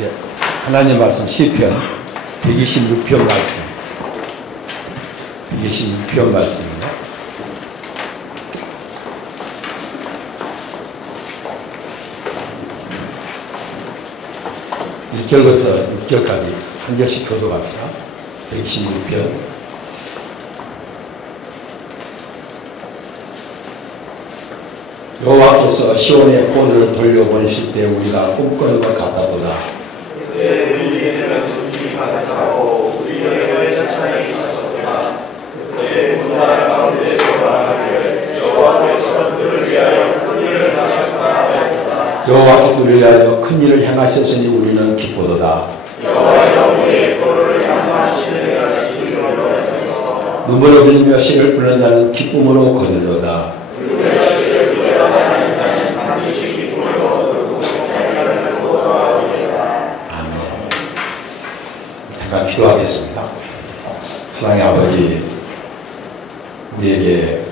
예, 하나님 말씀 시편 126편 말씀, 126편 말씀입니다. (1절부터) (6절까지) 한 절씩 교독합시다. 126편 여호와께서 시온의 폰을 돌려보내실 때 우리가 꿈꾼 것 같았도다. 그때 우리에게는 수준이 가득하고 우리 여호와의 찬양이 있었도다. 그때 군대 가운데서 말하기를 여호와께서 그를 위하여 큰 일을 하셨다 하였다. 여호와께서 위하여 큰 일을 행하셨으니 우리는 기쁘도다. 여호와여 우리의 꼴을 양호하시는 이가 주님으로 하소서. 눈물을 흘리며 씨를 뿌는 자는 기쁨으로 거두리로다. 잠깐 기도하겠습니다. 사랑의 아버지, 우리에게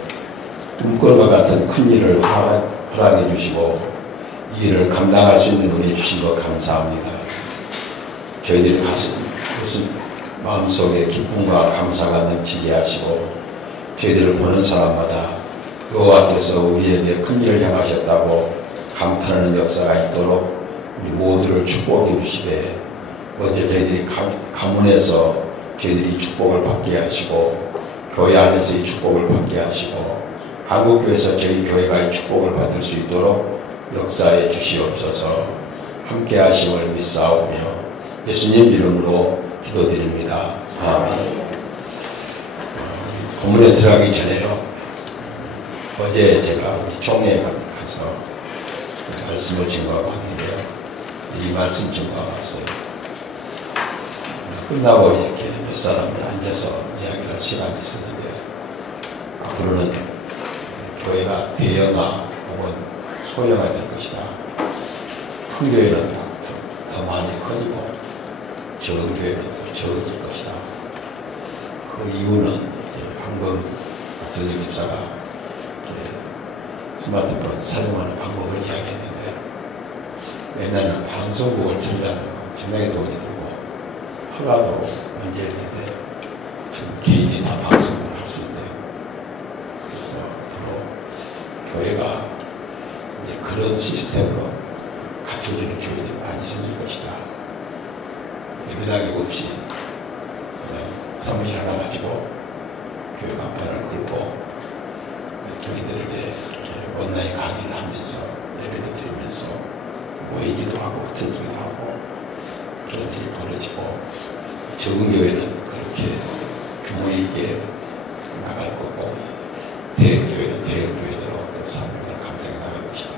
꿈꿔과 같은 큰 일을 허락해 주시고 이 일을 감당할 수 있는 은혜 주신 것 감사합니다. 저희들이 무슨 마음속에 기쁨과 감사가 넘치게 하시고 저희들을 보는 사람마다 여호와께서 우리에게 큰 일을 행하셨다고 감탄하는 역사가 있도록 우리 모두를 축복해 주시되 먼저 저희들이 가문에서 저희들이 축복을 받게 하시고 교회 안에서 이 축복을 받게 하시고 한국교회에서 저희 교회가 이 축복을 받을 수 있도록 역사해 주시옵소서. 함께 하심을 믿사오며 예수님 이름으로 기도드립니다. 아멘. 본문에 들어가기 전에요. 어제 제가 우리 총회에 가서 말씀을 증거하고 왔는데요. 이 말씀 증거하고 왔어요. 끝나고 이렇게 몇 사람이 앉아서 이야기를 할 시간이 있었는데 앞으로는 교회가 대형화 혹은 소형화 될 것이다. 큰 교회는 더 많이 커지고 적은 교회는 더 적어질 것이다. 그 이유는 방금 박정희 집사가 스마트폰 사용하는 방법을 이야기했는데 옛날에는 방송국을 틀려면 엄청나게 돈이 들고 허가도 문제였는데 지금 개인이 다 방송을 할 수 있대요. 그래서 앞으로 교회가 이제 그런 시스템으로 갖춰지는 교회들이 많이 생길 것이다. 예배당이 없이 그냥 사무실 하나 가지고 교회 간판을 걸고 교인들에게 이렇게 온라인 강의를 하면서 예배도 드리면서 모이기도 하고 흩어지기도 하고 그런 일이 벌어지고 적은 교회는 그렇게 규모 있게 나갈 거고 대형 교회는 대형 교회대로 어떤 사명을 감당해 나갈 것이다.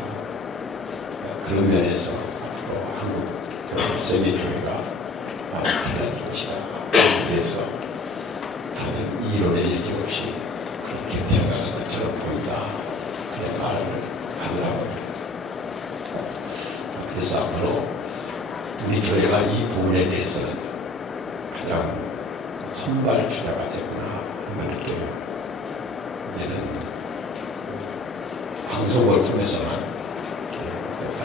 그런 면에서 앞으로 한국 교회, 세계 교회가 많이 달라질 것이다. 그래서 다들 이론의 여지 없이 그렇게 되어가는 것처럼 보인다. 그런 말을 하더라고요. 그래서 앞으로 우리 교회가 이 부분에 대해서는 가장 선발주자가 되구나 하는 걸 느껴요. 이제는 방송을 통해서만 어떤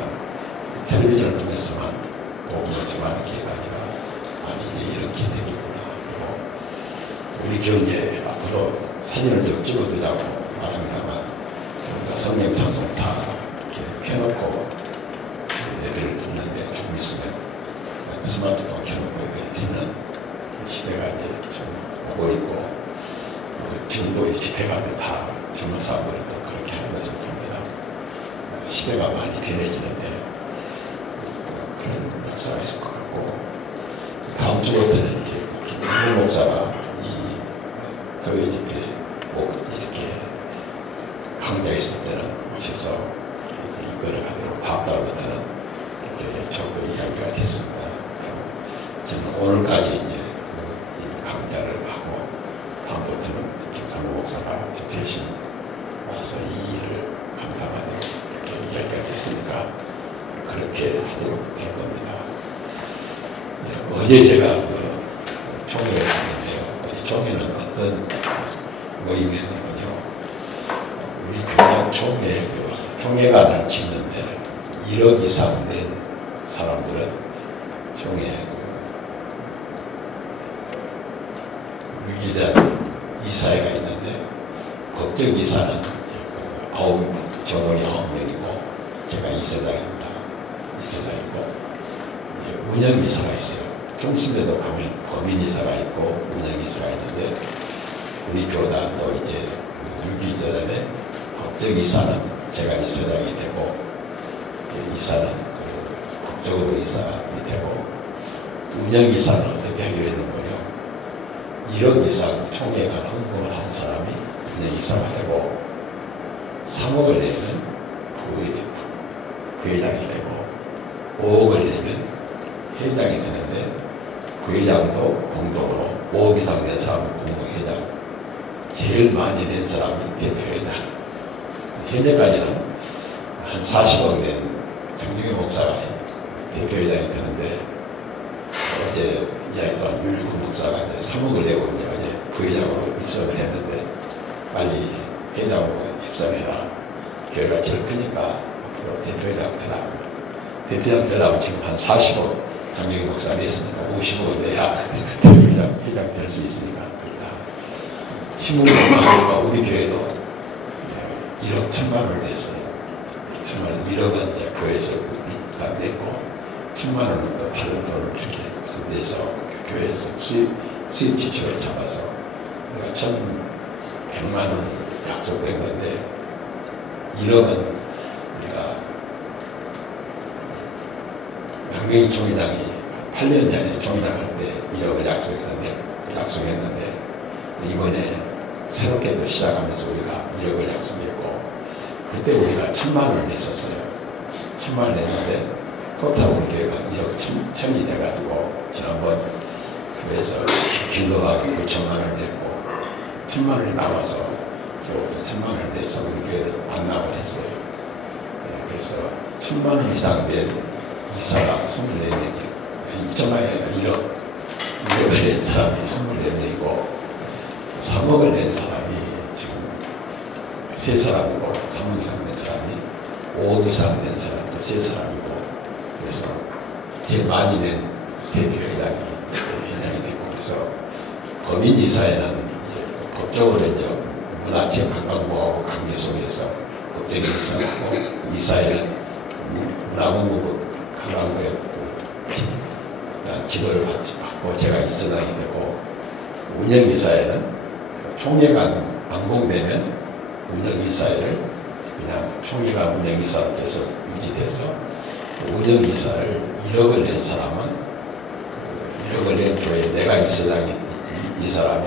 텔레비전을 통해서만 보고 정하는 기회가 아니라 이제 이렇게 되겠구나. 그리고 우리 교회 앞으로 사진을 좀 찍어두자고 말합니다만 우리가 성령 찬송 다 이렇게 켜놓고 예배를 듣는데 좀 있으면 스마트폰 켜놓고 예배를 듣는 시대가 이제 좀 오고 있고 지금도 집회 가면 다 젊은 사람들은 또 그렇게 하는 것을 봅니다. 시대가 많이 변해지는데 그런 역사가 있을 것 같고 다음 주부터는 이제 김민호 목사가 이 교회 집회 이렇게 강좌 있을 때는 오셔서 이거를 하도록 다음 달부터는 이렇게 저거 이야기가 됐습니다. 저는 오늘까지 이제 이 강좌를 하고 다음부터는 김상호 목사가 대신 와서 이 일을 감당하도록 이렇게 이야기가 됐으니까 그렇게 하도록 될 겁니다. 어제 제가 총회를 했는데요. 어제 총회는 어떤 모임이었냐면요. 우리 교장 총회관을 짓는데 1억 이상 낸 사람들은 총회 유지된 이사회가 있는데 법정이사는 정원이 9명이고 제가 이사장입니다. 이사장이고 운영이사가 있어요. 총수대도 가면 법인이사가 있고 운영이사가 있는데 우리 교단도 이제 유지재단의 법정이사는 제가 이사장이 되고 이사는 법적으로 이사가 되고 운영이사는 어떻게 하기로 했는거요 1억 이상 총회가 헌금을 한 사람이 운영이사가 되고 3억을 내면 부회장이 되고 5억을 내면 회장이 되는데 부회장도 공동으로 5억 이상 된 사람은 공동회장, 제일 많이 낸 사람이 대표회장. 현재까지는 한 40억 낸 장중희 목사가 대표회장이 되는데 어제 이야기한 유일구 목사가 이제 3억을 내고 이제 어제 부회장으로 입성을 했는데 빨리 회장으로 입성해라. 교회가 제일 크니까 앞으로 대표회장 되라. 대표회장 되려면 지금 한 40억 장중희 목사가 냈으니까 50억은 내야 회장 될 수 있으니까 그렇다. 신문고가 우리 교회도 1억 1천만 원을 냈어요. 1천만 원, 1억은 이제 교회에서 다 냈고 1천만 원은 또 다른 돈을 이렇게 내서 교회에서 수입 지출을 잡아서 내가 1,100만 원 약속된 건데 1억은 우리가 양명희 총회장이 8년 전에 총회장 할 때 1억을 약속했는데 이번에 새롭게 또 시작하면서 우리가 1억을 약속했고 그때 우리가 1,000만 원을 냈었어요. 1,000만 원을 냈는데 토탈 우리 교회가 1억 1,000이 돼가지고 지난번 교회에서 길러가고 9천만 원을 냈고 1,000만 원이 남아서 저기서 1,000만 원을 내서 우리 교회를 반납을 했어요. 그래서 1,000만 원 이상 된 이사가 24명이에요. 2천만 원이 1억을 낸 사람이 24명이고 3억을 낸 사람이 지금 3사람이고 3억 이상 낸 사람이 5억 이상 낸 사람도 3사람이고 그래서 제일 많이 낸 대표회장이 됐고 그래서 법인이사회는 법적으로 이제 문화체육관광부하고 관계 속에서 법적인 이사하고 그 이사회는 문화공부 관광부의 기도를 받고 제가 이사장이 되고 운영이사회는 총회가 완공되면 운영이사회를 그냥 총회가 운영이사로 계속 유지돼서 운영이사를 1억을 낸 사람은 1억을 낸 교회에 내가 이사장이 이사라면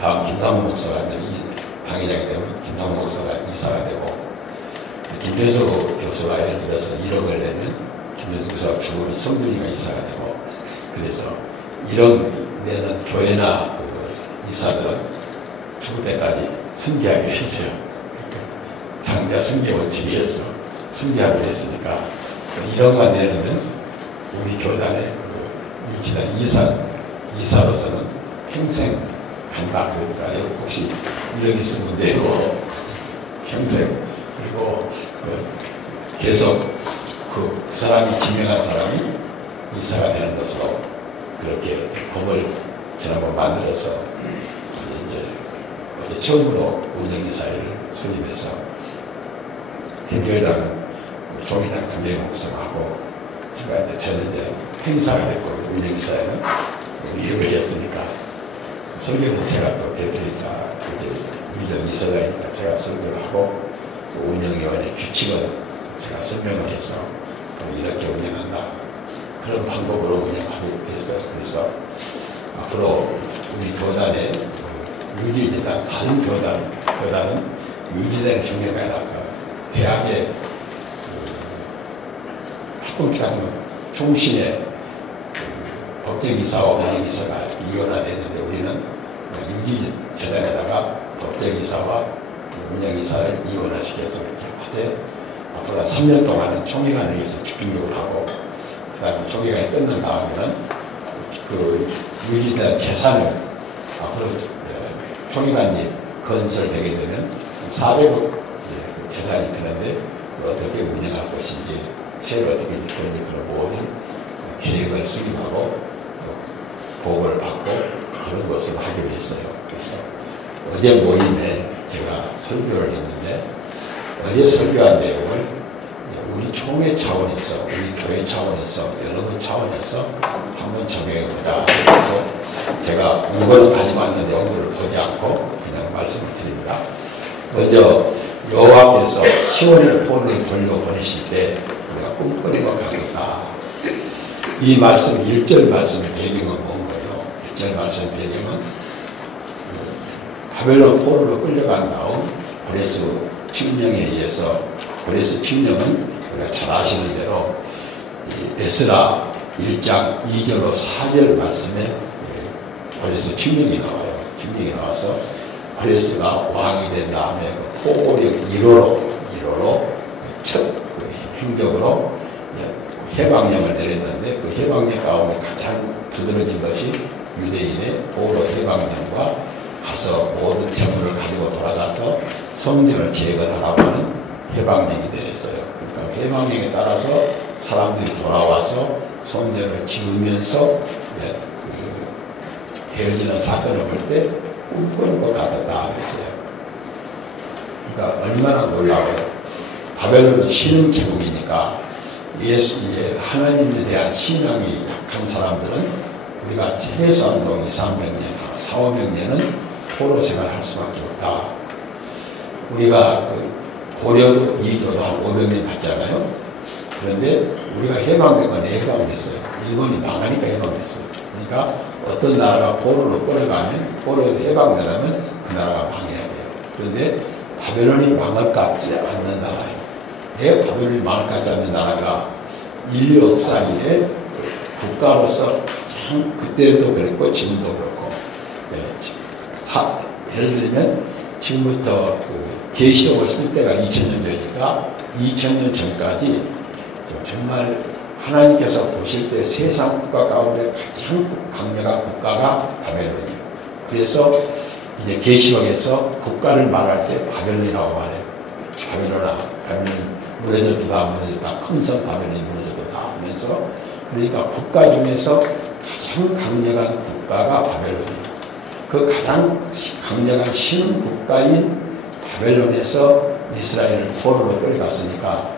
다음 김상훈 목사가 이 당회장이 되면 김상훈 목사가 이사가 되고 김현석 교수가 예를 들어서 1억을 내면 김현석 교수가 죽으면 성준이가 이사가 되고 그래서 1억 내는 교회나 그 이사들은 죽을 때까지 승계하기로 했어요. 장자 승계 원칙이어서 승계하기로 했으니까 1억만 내면 우리 교단의 유지단 이사로서는 평생 간다. 그러니까 혹시 1억 있으면 내고 평생 그리고 계속 그 사람이 지명한 사람이 이사가 되는 것으로 그렇게 법을 지난번 만들어서 이제 어제 처음으로 운영이사회를 소집해서 대표회장은 총회장 강재희 목사하고 제가 이제 저는 이제 행사가 됐고 운영이사회는 우리 이름을 했으니까 설교는 제가 또 대표이사 위정 이사장이니까 제가 설교를 하고 또 운영위원회 규칙을 제가 설명을 해서 이렇게 운영한다. 그런 방법으로 운영하게 됐어요. 그래서 앞으로 우리 교단의 유지재단, 다른 교단은 유지재단의 중요가 아니라 대학의 학군기관이면 총신의 법정이사와 운영이사가 이원화됐는데 우리는 유지재단에다가 법정이사와 운영이사를 이원화시켜서 이렇게 하되 앞으로 3년 동안은 총회관을 위해서 집중적으로 하고 그 다음에 총회관이 끝난 다음에는 그 유지된 재산을 앞으로 총회관이 건설되게 되면 400억 재산이 되는데 어떻게 운영할 것인지 세를 어떻게 할 건지 그런 모든 계획을 은혜를 수립하고 복을 받고 그런 것을 하기로 했어요. 그래서 어제 모임에 제가 설교를 했는데 어제 설교한 내용을 우리 총회 차원에서 우리 교회 차원에서 여러분 차원에서 한번 적용해보자. 그래서 제가 이거는 가지고 왔는 내용들을 보지 않고 그냥 말씀을 드립니다. 먼저 여호와께서 시온의 포를 돌려보내실 때 우리가 꿈꾸는 것 같다. 이 말씀 1절 말씀의 배경은 뭔가요? 1절 말씀의 배경은 바벨론 포로로 끌려간 다음 고레스 칙령에 의해서 고레스 칙령은 우리가 잘 아시는 대로 에스라 1장 2절로 4절 말씀에 고레스 칙령이 나와요. 칙령이 나와서 고레스가 왕이 된 다음에 포고령 1호로 첫 행적으로 해방령을 내렸는데 그 해방령 가운데 가장 두드러진 것이 유대인의 포로 해방령과 가서 모든 재물을 가지고 돌아가서 성전을 재건하라고 하는 해방령이 내렸어요. 그러니까 해방령에 따라서 사람들이 돌아와서 성전을 지으면서 되어지는 사건을 볼 때 꿈꾸는 것 같았다 그랬어요. 그러니까 얼마나 놀라워요. 바벨론은 신흥 제국이니까 이제 하나님에 대한 신앙이 약한 사람들은 우리가 최소한도 200~300년, 400~500년은 포로 생활할 수밖에 없다. 우리가 고려도 이교도 한 500년 갔잖아요. 그런데 우리가 해방된 건 해방됐어요. 일본이 망하니까 해방됐어요. 그러니까 어떤 나라가 포로로 끌어가면 포로에서 해방되려면 그 나라가 망해야 돼요. 그런데 바벨론이 망할 것 같지 않는 나라예요. 왜 바벨론이 망할 것 같지 않는 나라가 인류 역사 이래 국가로서 가장 그때도 그랬고 지금도 그렇고 예를 들면 지금부터 계시록을 쓸 때가 2000년 전이니까 2000년 전까지 정말 하나님께서 보실 때 세상 국가 가운데 가장 강력한 국가가 바벨론이에요. 그래서 이제 계시록에서 국가를 말할 때 바벨론이라고 말해요. 바벨론아, 바벨론 무너졌다, 큰 성 바벨론이 무너졌다 하면서 그러니까 국가 중에서 가장 강력한 국가가 바벨론이에요. 그 가장 강력한 신흥 국가인 바벨론에서 이스라엘을 포로로 끌어갔으니까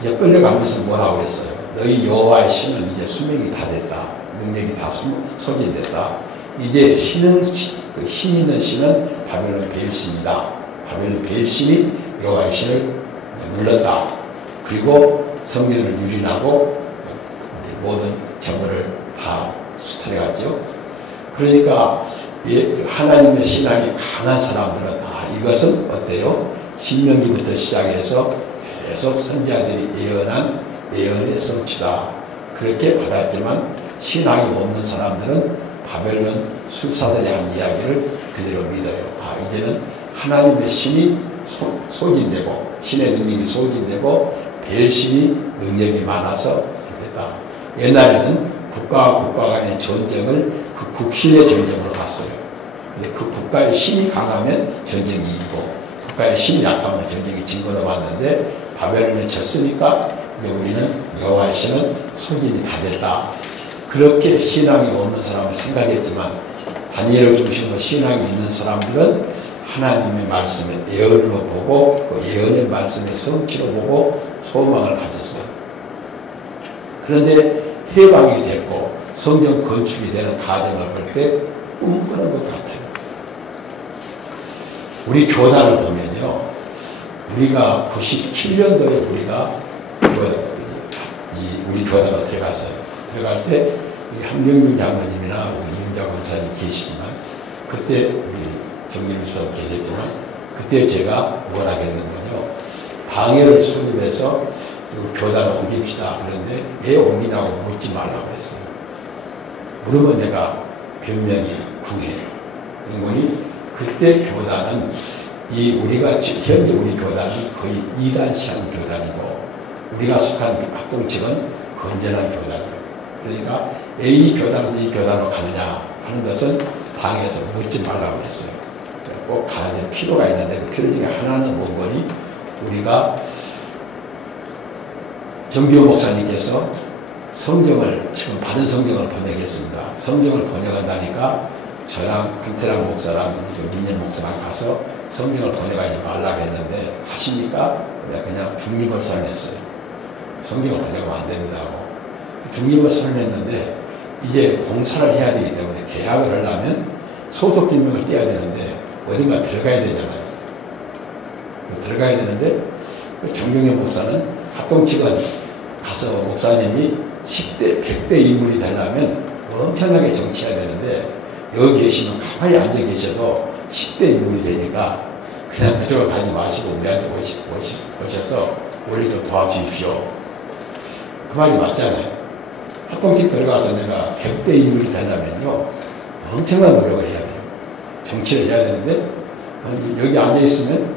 이제 끌려가면서 뭐라고 그랬어요? 너희 여호와의 신은 이제 수명이 다 됐다. 능력이 다 소진됐다. 이제 신은 힘 있는 신은 바벨론 벨신이다. 바벨론 벨신이 여호와의 신을 물렀다. 그리고 성전을 유린하고 모든 재물을 다 수탈해갔죠. 그러니까 하나님의 신앙이 강한 사람들은 이것은 어때요? 신명기부터 시작해서 계속 선지자들이 예언한 예언의 성취다. 그렇게 받았지만 신앙이 없는 사람들은 바벨론 술사들이 한 이야기를 그대로 믿어요. 이제는 하나님의 신이 소진되고 신의 능력이 소진되고 벨신이 능력이 많아서 됐다. 옛날에는 국가와 국가 간의 전쟁을 그 국신의 전쟁으로 봤어요. 근데 그 국가의 신이 강하면 전쟁이 이기고 국가의 신이 약하면 전쟁이 진 거로 봤는데 바벨론에 졌으니까 우리는 여호와의 신은 소진이 다 됐다. 그렇게 신앙이 없는 사람은 생각했지만 다니엘을 중심으로 신앙이 있는 사람들은 하나님의 말씀을 예언으로 보고 그 예언의 말씀의 성취로 보고 소망을 가졌어요. 그런데 해방이 됐고 성전 건축이 되는 과정을 볼 때 꿈꾸는 것 같아요. 우리 교단을 보면요. 우리가 97년도에 우리 교단으로 들어갔어요. 들어갈 때 한병준 장로님이나 이윤자 권사님 계시지만 그때 우리 정기훈 수사도 계셨지만 그때 제가 뭐라 했는군요. 방해를 수립해서 교단을 옮깁시다. 그런데 왜 옮기냐고 묻지 말라고 그랬어요. 물으면 내가 변명이 궁해요. 그러니 그때 교단은 우리가 현재 우리 교단은 거의 2단시한 교단이고 우리가 속한 합동측은 건전한 교단이에요. 그러니까 A 교단, B 교단으로 가느냐 하는 것은 당에서 묻지 말라고 했어요. 꼭 가야 될 필요가 있는데 그 필요 중에 하나는 뭔거니 우리가 정비호 목사님께서 성경을, 지금 받은 성경을 번역했습니다. 성경을 번역한다니까 저랑 한태랑 목사랑 민현 목사랑 가서 성경을 번역하지 말라고 했는데 하시니까 내가 그냥 중립을 선언했어요. 성경을 번역하면 안 됩니다 하고 중립을 선언했는데 이제 공사를 해야 되기 때문에 계약을 하려면 소속지명을 떼야 되는데 어딘가 들어가야 되잖아요. 들어가야 되는데 장경현 목사는 합동측은 가서 목사님이 10대, 100대 인물이 되려면 엄청나게 정치해야 되는데 여기 계시면 가만히 앉아 계셔도 10대 인물이 되니까 그냥 그쪽을 가지 마시고 우리한테 오셔서 우리 좀 도와주십시오. 그 말이 맞잖아요. 합동측 들어가서 내가 100대 인물이 되려면요 엄청난 노력을 해야 돼요. 정치를 해야 되는데 여기 앉아있으면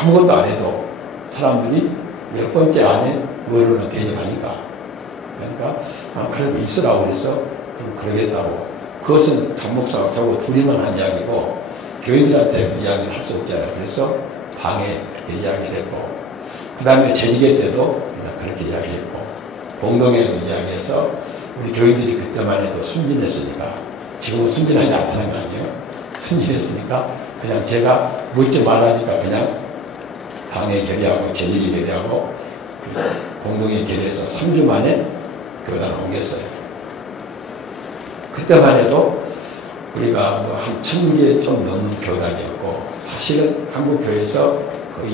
아무것도 안 해도 사람들이 10번째 안에 의원을 대접하니까 그러니까 그래도 있으라고 그래서 그러겠다고. 그것은 장목사하고 둘이만 한 이야기고 교인들한테 그 이야기를 할 수 없잖아요. 그래서 방에 그렇게 이야기를 했고 그 다음에 재직회 때도 그렇게 이야기했고 공동회도 이야기해서 우리 교인들이 그때만 해도 순진했으니까 지금은 순진하지 않다는 거 아니에요. 순진했으니까 그냥 제가 묻지 말라니까 그냥 당회 결의하고 재직회 결의하고 공동회 결의해서 3주 만에 교단을 옮겼어요. 그때만 해도 우리가 뭐 한 1000개 좀 넘는 교단이었고 사실은 한국교회에서 거의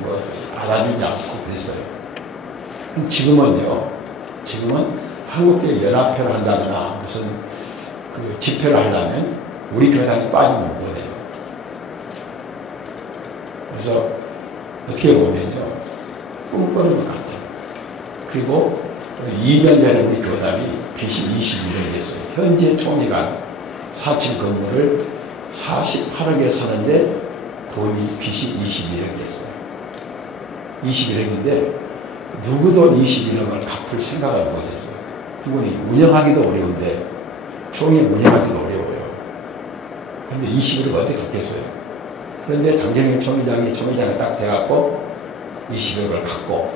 뭐 알아주지 않고 그랬어요. 지금은요, 지금은 한국교회 연합회를 한다거나 무슨 그 집회를 하려면 우리 교단이 빠지면 못해요. 그래서 어떻게 보면요, 꿈꾸는 것 같아요. 그리고 2년 전에 우리 교단이 빚이 21억이었어요. 현재 총회가 4층 건물을 48억에 사는데 돈이 빚이 21억이었어요. 21억인데 누구도 21억을 갚을 생각을 못했어요. 이분이 운영하기도 어려운데 총회 운영하기도 어려워요. 그런데 21억 어떻게 갚겠어요? 그런데 장정현 총회장이 딱 돼갖고 20억을 갖고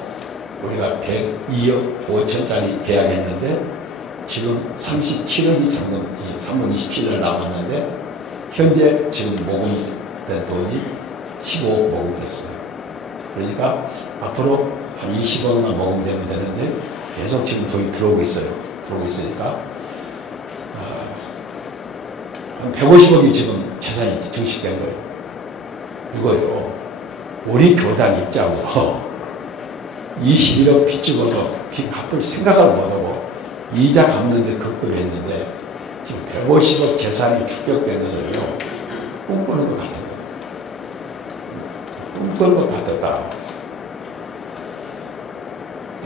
우리가 102억 5천짜리 계약했는데 지금 37억이 장금 3월 27일 남았는데 현재 지금 모금된 돈이 15억 모금됐어요. 그러니까 앞으로 한 20억만 모금되면 되는데 계속 지금 돈이 들어오고 있어요. 들어오고 있으니까 한 150억이 지금 재산이 증식된 거예요. 이거요. 우리 교단 입장으로 21억 빚 집어도 빚 갚을 생각을 못하고 이자 갚는데 급급했는데 지금 150억 재산이 축적된 것을요 꿈꾸는 것 같은 거예요. 꿈꾸는 것 같았다.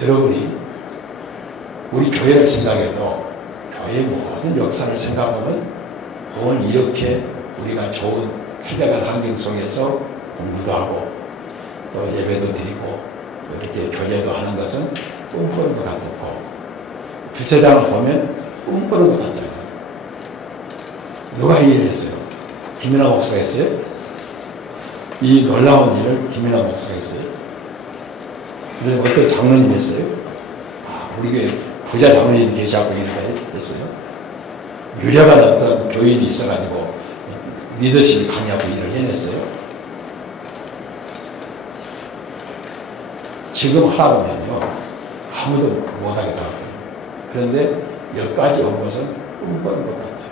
여러분이 우리 교회를 생각해도 교회의 모든 역사를 생각하면 오늘 이렇게 우리가 좋은 쾌적한 환경 속에서 공부도 하고 또 예배도 드리고 또 이렇게 교제도 하는 것은 꿈꾸는 것 같았고 주차장을 보면 꿈꾸는 것 같잖아요. 누가 이 일을 했어요? 김연아 목사가 했어요? 이 놀라운 일을 김연아 목사가 했어요? 그래서 어떤 장로님이 했어요? 우리 교회 부자 장로님이 계시고 이렇게 했어요? 유력한 어떤 교인이 있어가지고 리더십이 강하고 일을 해냈어요? 지금 하라면요 아무도 못하겠다고. 그런데 여기까지 온 것은 꿈꾸는 것 같아요.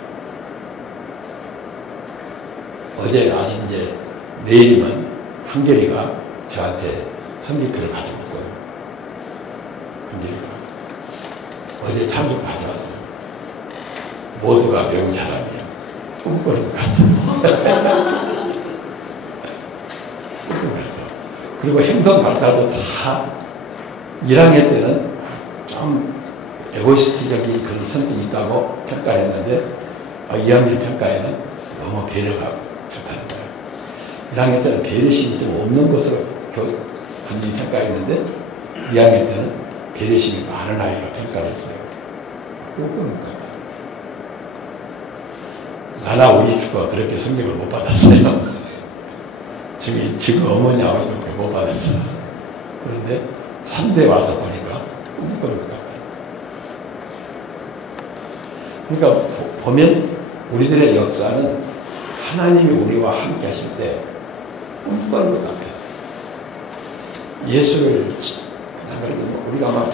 어제 아직 이제 내일이면 한결이가 저한테 성기표를 가져올 거예요. 한결이가 어제 참석 가져왔어요. 모두가 매우 잘하네요. 꿈꾸는 것 같아요. 그리고 행동 발달도 다 1학년 때는 좀 에고이스트적인 그런 성격이 있다고 평가를 했는데 2학년 평가에는 너무 배려가 좋다는 거예요. 1학년 때는 배려심이 좀 없는 것으로 단지 평가했는데 2학년 때는 배려심이 많은 아이로 평가를 했어요. 꿈꾸는 것 같아요. 나나 우리 주가 그렇게 성적을 못 받았어요. 지금 어머니 아버지도 못 받았어요. 그런데 3대 와서 보니까 꿈꾸는 것 같아요. 그러니까 보면 우리들의 역사는 하나님이 우리와 함께 하실 때 꿈꾸는 것 같아요. 예수를 우리가 막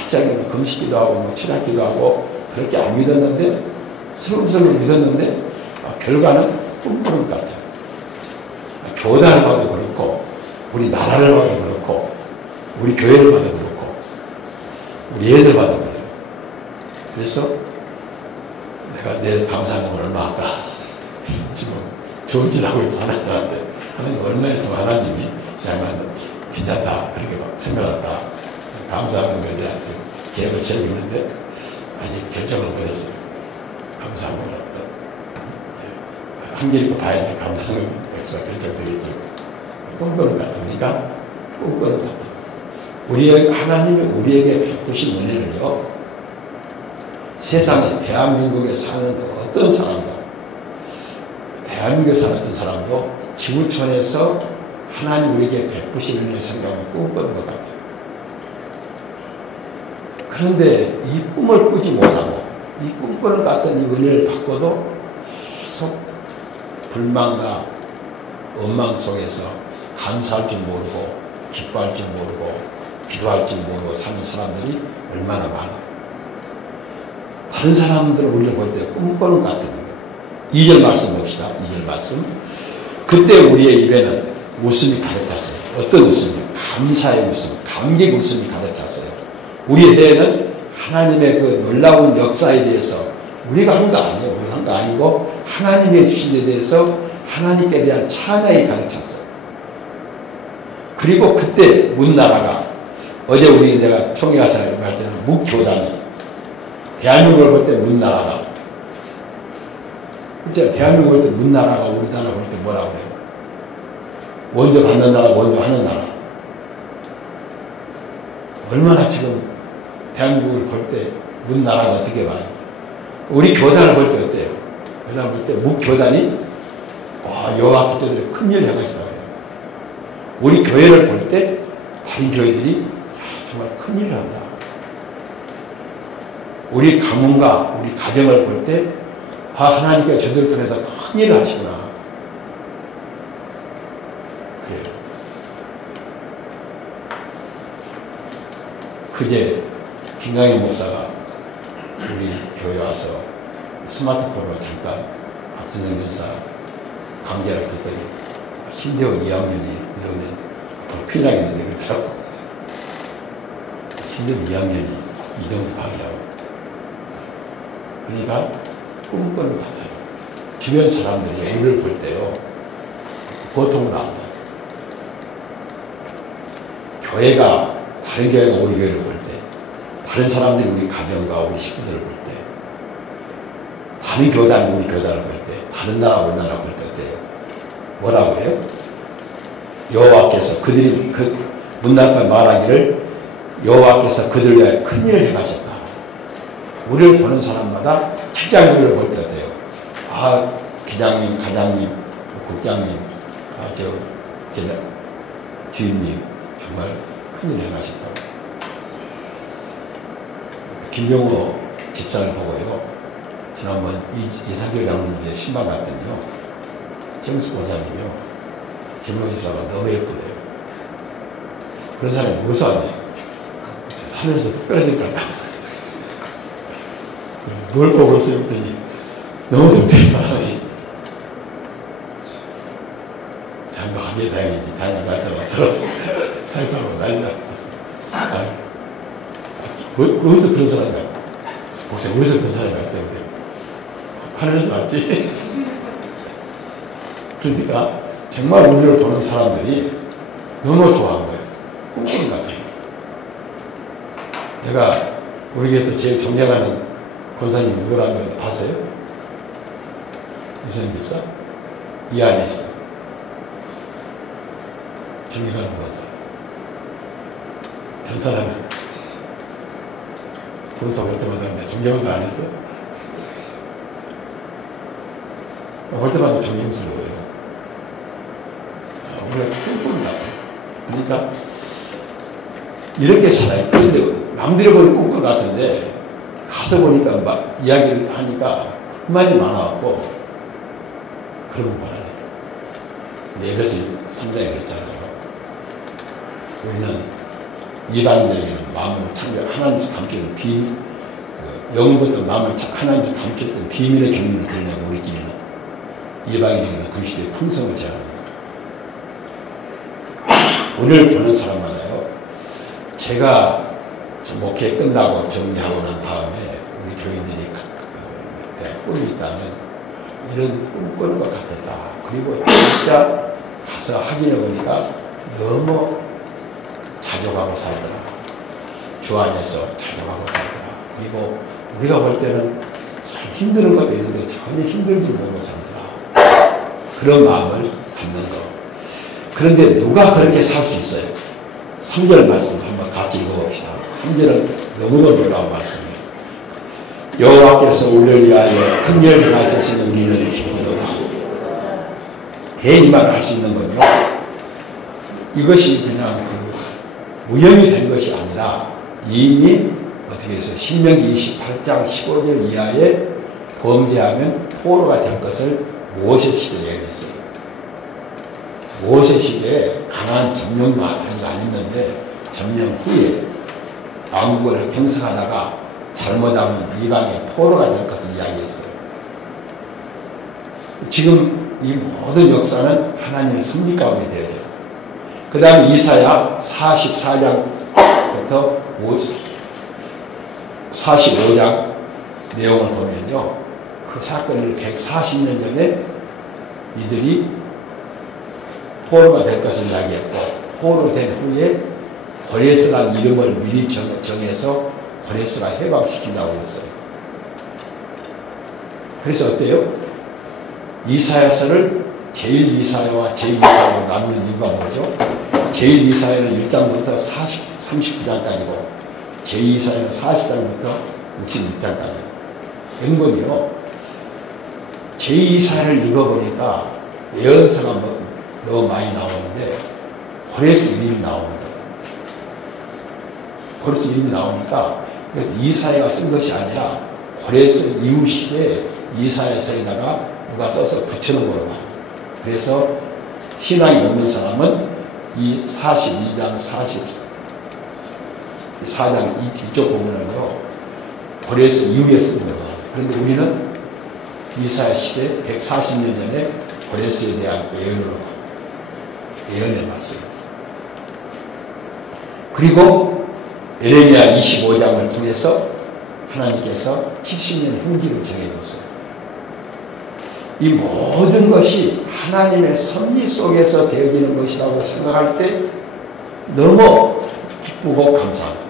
갑자기 금식기도 하고 뭐 철학기도 하고 그렇게 안 믿었는데 슬금슬금 믿었는데 결과는 꿈꾸는 것 같아요. 교단을 봐도 그렇고 우리 나라를 봐도 그렇고 우리 교회를 봐도 그렇고 우리 애들 봐도 그래요. 그래서 내가 내일 감사함을 얼마 할까 지금 좋은 일 하고 있어. 하나님한테 하나님 얼마 했으면 하나님이 야만 괜찮다 그렇게 생각할까. 감사하는 것에 대한 계획을 세우고 있는데 아직 결정을 못했어요. 감사하는 걸 한계 있고 봐야 돼. 감사하는 것이 결정되겠죠. 꿈꾸는 것 같으니까 꿈꾸는 것 같아요. 하나님이 우리에게 베푸신 은혜를요, 세상에 대한민국에 사는 어떤 사람도, 대한민국에 사는 어떤 사람도 지구촌에서 하나님 우리에게 베푸신 은혜를 생각하면 꿈꾸는 것 같아요. 그런데 이 꿈을 꾸지 못하고 이 꿈꾸는 것 같은 이 은혜를 받고도 계속 불만과 원망 속에서 감사할 줄 모르고 기뻐할 줄 모르고 기도할 줄 모르고 사는 사람들이 얼마나 많아. 다른 사람들 우리를 볼 때 꿈꾸는 것 같은 거예요. 2절 말씀 봅시다. 2절 말씀. 그때 우리의 입에는 웃음이 가득 찼어요. 어떤 웃음이요? 감사의 웃음, 감격 웃음이 가득 찼어요. 우리의 대에는 하나님의 그 놀라운 역사에 대해서 우리가 한 거 아니에요. 우리가 한 거 아니고 하나님의 주신 데 대해서 하나님께 대한 찬양이 가득 찼어요. 그리고 그때 문나라가 어제 우리 내가 총회가서 할 때는 묵교단이 대한민국을 볼 때 문나라가 그렇죠. 대한민국을 볼 때 문나라가 우리나라 볼 때 뭐라고 그래요? 먼저 받는 나라, 먼저 하는 나라. 얼마나 지금 대한민국을 볼 때 문나라가 어떻게 봐요? 우리 교단을 볼 때 어때요? 교단을 볼 때 묵교단이 여호와 그때들의 큰 일을 해가시라고 해요. 우리 교회를 볼 때 다른 교회들이 정말 큰 일을 한다. 우리 가문과 우리 가정을 볼 때 하나님께서 저들을 통해서 큰 일을 하시구나. 그래요. 그제 김강희 목사가 우리 교회 와서 스마트폰으로 잠깐 박진성 전사 강좌를 듣더니 신대원 2학년이 이러면 더 큰일 나겠는데 그러더라고. 신대원 2학년이 이 정도 강의하고. 그러니까 꿈꾸는 것 같아요. 주변 사람들이 우리를 볼 때요, 보통은 안 봐요. 교회가, 다른 교회가 우리 교회를 볼 때, 다른 사람들이 우리 가정과 우리 식구들을 볼 때, 다른 교단이 우리 교단을 볼 때, 다른 나라 우리 나라 볼 때 어때요? 뭐라고 해요? 여호와께서 그들이 문나라가 말하기를 여호와께서 그들을 위하여 큰 일을 해가셨다. 우리를 보는 사람마다 직장에서 우리를 볼 때 어때요? 기장님, 과장님, 국장님, 주임님 정말 큰일 해가셨다고. 김병호 집사를 보고요, 지난번 이상길 장로님의 신방 갔더니요, 정수 권사님이요, 김병호 집사가 너무 예쁘대요. 그런 사람이 어디서 왔냐? 하늘에서 뚝 떨어질 것 같다. 뭘 보고 그랬어요? 그랬더니 너무 좋대 사람이. 장가하게 다행이지. 장가 갔다 와서 살살하고 난리 났어. 어디서 그런 사람이 왔다? 목사님 어디서 그런 사람이 왔다 그래요? 하늘에서 왔지. 그러니까 정말 우리를 보는 사람들이 너무 좋아하는 거예요. 꿈꾸는 것 같아요. 내가 우리 교회에서 제일 존경하는 권사님 누구라면 아세요? 이선희 집사? 이 안에 있어. 존경하는 권사. 전 사람이 권사 볼 때마다 근데 존경도 안 했어? 볼 때마다 존경스러워요. 우리가 꿈꾸는 것 같아요. 그러니까 이렇게 살아요. 그런데 남들이 보는 꿈꾼 것 같은데 가서 보니까 막 이야기를 하니까 그만이 많아갖고 그런 거라네. 에베소 3장에 그랬잖아요. 우리는 이방인들에게는 마음을 창조, 하나님께 담겨있는 비밀, 영부터 마음을 하나님께 담겨있는 비밀의 경륜을 드리냐고 우리끼리는 이방인에게는 그리스도의 풍성을 제안합니다. 오늘 보는 사람마다요. 제가 목회 끝나고 정리하고 난 다음에 우리 교인들이 꿈이 있다면 이런 꿈 꾸는 것 같았다. 그리고 진짜 가서 확인해 보니까 너무 자족하고 살더라. 주 안에서 자족하고 살더라. 그리고 우리가 볼 때는 참 힘든 것도 있는데 전혀 힘들지 모르고 살더라. 그런 마음을 갖는 거. 그런데 누가 그렇게 살 수 있어요? 3절 말씀 한번 같이 읽어봅시다. 3절은 너무도 놀라운 말씀이에요. 여호와께서 우리를 위하여 큰 일을 행하시는 우리는 기쁘도다. 이 말을 할 수 있는 건요. 이것이 그냥 우연이 된 것이 아니라 이미 어떻게 해서 신명기 28장 15절 이하에 범죄하면 포로가 될 것을 모세 시대에 얘기했어요. 모세 시대에 강한 점령도 아직 안 있는데 점령 후에 왕국을 형성하다가 잘못하면 이방의 포로가 될 것을 이야기했어요. 지금 이 모든 역사는 하나님의 섭리 가운데 되어져요. 그 다음에 이사야 44장부터 45장 내용을 보면요. 그 사건을 140년 전에 이들이 포로가 될 것을 이야기했고 포로 된 후에 고레스라는 이름을 미리 정해서 고레스가 해방시킨다고 했어요. 그래서 어때요? 이사야서를 제1이사야와 제2이사야로 나누는 이유가 뭐죠? 제1이사야는 1장부터 39장까지고 제2이사야는 40장부터 66장까지예요. 웬건요? 제2이사야를 읽어보니까 예언서가 너무 많이 나오는데 고레스 이름이 나오는 거예요. 고레스 이름이 나오니까 이사야가 쓴 것이 아니라 고레스 이후 시대에 이사야서에다가 누가 써서 붙여놓은 거로 봐요. 그래서 신앙이 없는 사람은 이 42장, 44장 이쪽 부분은요 고레스 이후에 쓴 거예요. 그런데 우리는 이사야 시대 140년 전에 고레스에 대한 예언으로 봐요. 예언의 말씀. 그리고 에레미야 25장을 통해서 하나님께서 70년 형기를 정해줬어요. 이 모든 것이 하나님의 섭리 속에서 되어지는 것이라고 생각할 때 너무 기쁘고 감사합니다.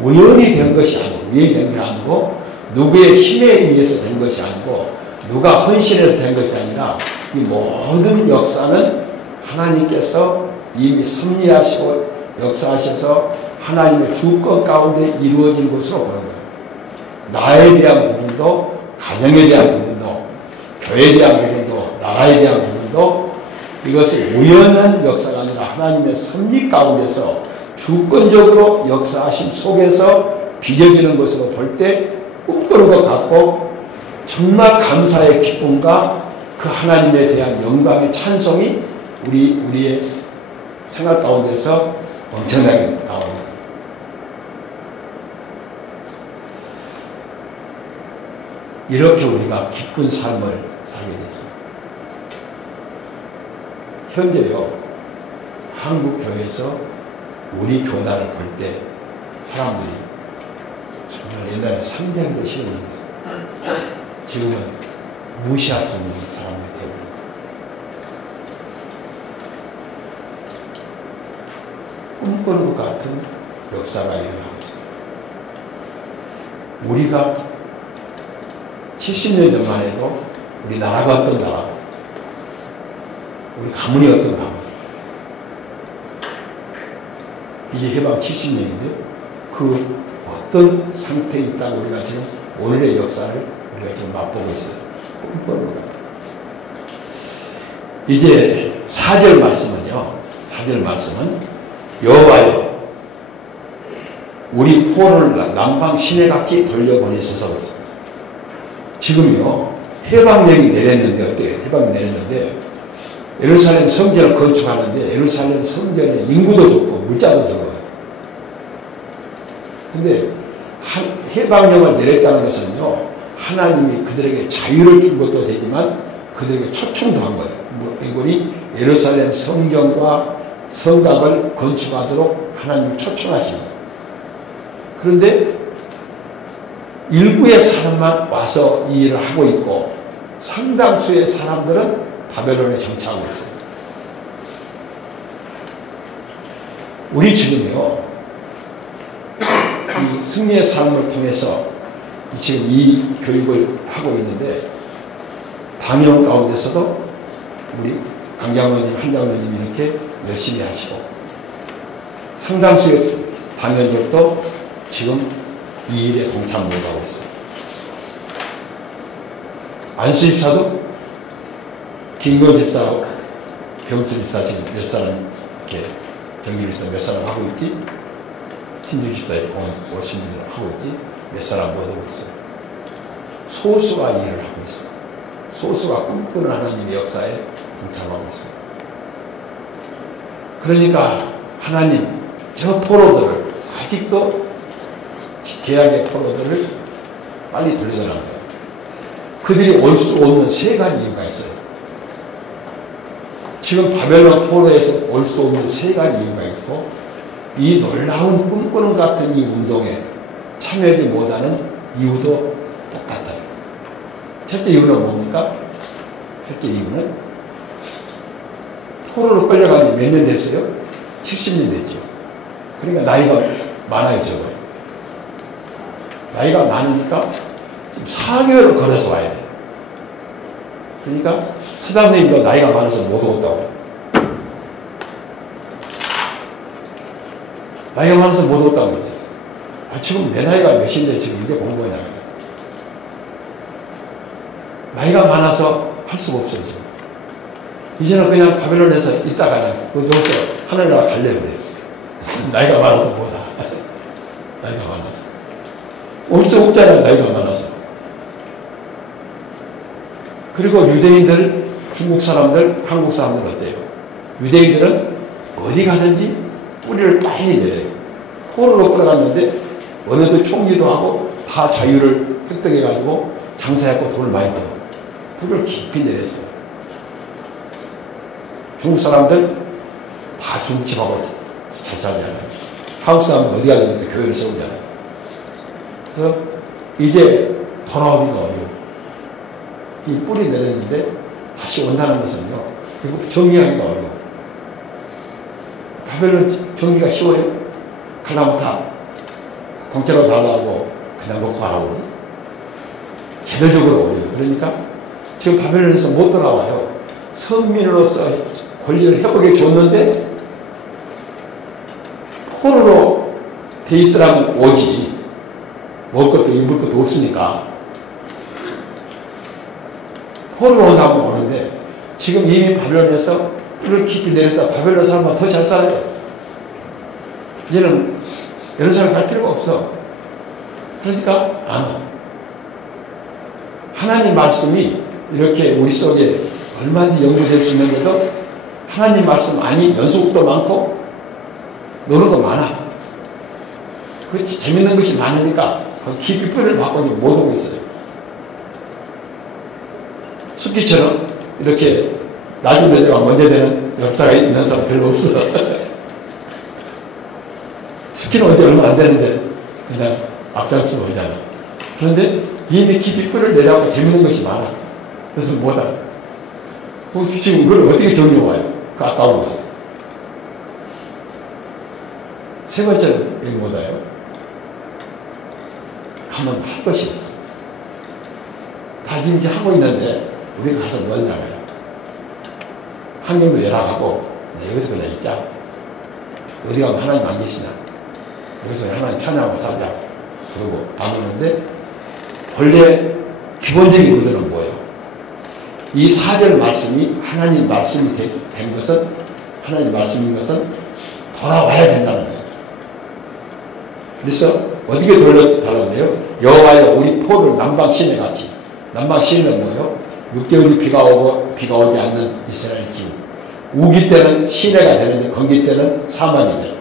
우연히 된 것이 아니고, 우연히 된 게 아니고, 누구의 힘에 의해서 된 것이 아니고, 누가 헌신해서 된 것이 아니라, 이 모든 역사는 하나님께서 이미 섭리하시고 역사하셔서 하나님의 주권 가운데 이루어진 것으로 보는 거예요. 나에 대한 부분도, 가정에 대한 부분도, 교회에 대한 부분도, 나라에 대한 부분도 이것이 우연한 역사가 아니라 하나님의 섭리 가운데서 주권적으로 역사하심 속에서 빚어지는 것으로 볼 때 꿈꾸는 것 같고 정말 감사의 기쁨과 그 하나님에 대한 영광의 찬송이 우리의 생활 가운데서 엄청나게 나옵니다. 이렇게 우리가 기쁜 삶을 살게 됐습니다. 현재요, 한국 교회에서 우리 교단을 볼 때 사람들이 정말 옛날에 상대하기도 싫었는데 지금은 무시할 수 없는 사람들이 되어버립니다. 꿈꾸는 것 같은 역사가 일어나고 있습니다. 우리가 70년 전만 해도 우리 나라가 어떤 나라, 우리 가문이 어떤 가문, 이제 해방 70년인데 그 어떤 상태에 있다고 우리가 지금 오늘의 역사를 우리가 지금 맛보고 있어요. 꿈꾸는 것 같아요. 이제 4절 말씀은요, 4절 말씀은 여호와여 우리 포를 남방 시내같이 돌려보내셔서 그렇습니다. 지금요 해방령이 내렸는데 어때요? 해방이 내렸는데 예루살렘 성전을 건축하는데 예루살렘 성전의 인구도 적고 물자도 적어요. 근데 해방령을 내렸다는 것은요 하나님이 그들에게 자유를 준 것도 되지만 그들에게 초청도 한 거예요. 이분이 예루살렘 성전과 성곽을 건축하도록 하나님이 초청하신 거예요. 그런데 일부의 사람만 와서 이 일을 하고 있고 상당수의 사람들은 바벨론에 정착하고 있어요. 우리 지금요 이 승리의 삶을 통해서 지금 이 교육을 하고 있는데 당연 가운데서도 우리 강장로님, 한장로님이 이렇게 열심히 하시고 상당수의 당연들도 지금 이 일에 동참을 하고 있어요. 안수 집사도 김건 집사, 병수 집사 지금 몇 사람 이렇게 정기를 집사 몇 사람 하고 있지? 신주 집사 오신 분들 하고 있지? 몇 사람 모으고 있어요. 소수가 이 일을 하고 있어요. 소수가 꿈꾸는 하나님의 역사에 동참하고 있어요. 그러니까 하나님 저 포로들을 아직도 계약의 포로들을 빨리 돌려달라는 거예요. 그들이 올 수 없는 세 가지 이유가 있어요. 지금 바벨론 포로에서 올 수 없는 세 가지 이유가 있고 이 놀라운 꿈꾸는 같은 이 운동에 참여하지 못하는 이유도 똑같아요. 첫째 이유는 뭡니까? 첫째 이유는 포로로 끌려간 지 몇 년 됐어요? 70년 됐죠. 그러니까 나이가 많아요, 적어요. 나이가 많으니까 4개월을 걸어서 와야 돼. 그러니까 사장님도 나이가 많아서 못 오겠다고. 나이가 많아서 못 오겠다고 그러지. 지금 내 나이가 몇인데 지금 이제 공부해 나가요. 나이가 많아서 할 수가 없어요, 지금. 이제는 그냥 바벨론에서 있다가 여기서 하늘나라 갈래요, 그래요. 나이가 많아서 뭐다. 나이가 많아서. 올 수 없잖아요, 나이가 많아서. 그리고 유대인들, 중국 사람들, 한국 사람들 어때요? 유대인들은 어디 가든지 뿌리를 빨리 내려요. 포로로 끌어갔는데 어느덧 총리도 하고 다 자유를 획득해가지고 장사했고 돈을 많이 벌어. 뿌리를 깊이 내렸어요. 중국 사람들 다 중집하고 잘 살잖아요. 한국 사람들 어디 가든지 교회를 세우잖아요. 그래서 이제 돌아오기가 어려워. 이 뿌리 내렸는데 다시 온다는 것은요, 결국 정리하기가 어려워. 바벨론 정리가 쉬워요? 가려면 다 공짜로 달라고 그냥 놓고 가라고 그러지. 제도적으로 어려워요. 그러니까 지금 바벨론에서 못 돌아와요. 선민으로서 권리를 회복해 줬는데 포로로 돼 있더라면 오지. 먹을 것도 입을 것도 없으니까 포로로 온다면 오는데 지금 이미 바벨론에서 뿔을 깊이 내려서 바벨론 사람보다 더 잘 살아요. 이제는 예루살렘 갈 필요가 없어. 그러니까 안 와. 하나님 말씀이 이렇게 우리 속에 얼마든지 연구될 수 있는데도 하나님 말씀 아닌 연속도 많고 노는 거 많아. 그렇지, 재밌는 것이 많으니까 깊이 뿔을 바꾸지 못하고 있어요. 숙기처럼 이렇게 나중에 내가 먼저 되는 역사가 있는 사람 별로 없어. 숙기는 언제 얼마 안 되는데 그냥 앞장서고 오잖아. 그런데 이미 깊이 뿔을 내려고 재밌는 것이 많아. 그래서 뭐다. 지금 그걸 어떻게 정리해와요? 그 아까운 것을. 세 번째는 이게 뭐다요? 가면 할 것이 없어. 다 지금 이제 하고 있는데 우리가 가서 뭐 하냐고요? 환경도 열악하고 여기서 그냥 있자. 어디 가면 하나님 안 계시냐? 여기서 하나님 찬양하고 살자. 그러고 안 오는데 본래 기본적인 의도는 뭐예요? 이 4절 말씀이 하나님 말씀이 된 것은, 하나님 말씀인 것은 돌아와야 된다는 거예요. 그래서 어떻게 돌려달라고 그래요? 여호와여 우리 포를 남방 시내 같이. 남방 시내는 뭐예요? 6개월이 비가 오지 않는 이스라엘 기후. 우기 때는 시내가 되는데 건기 때는 사막이 돼요.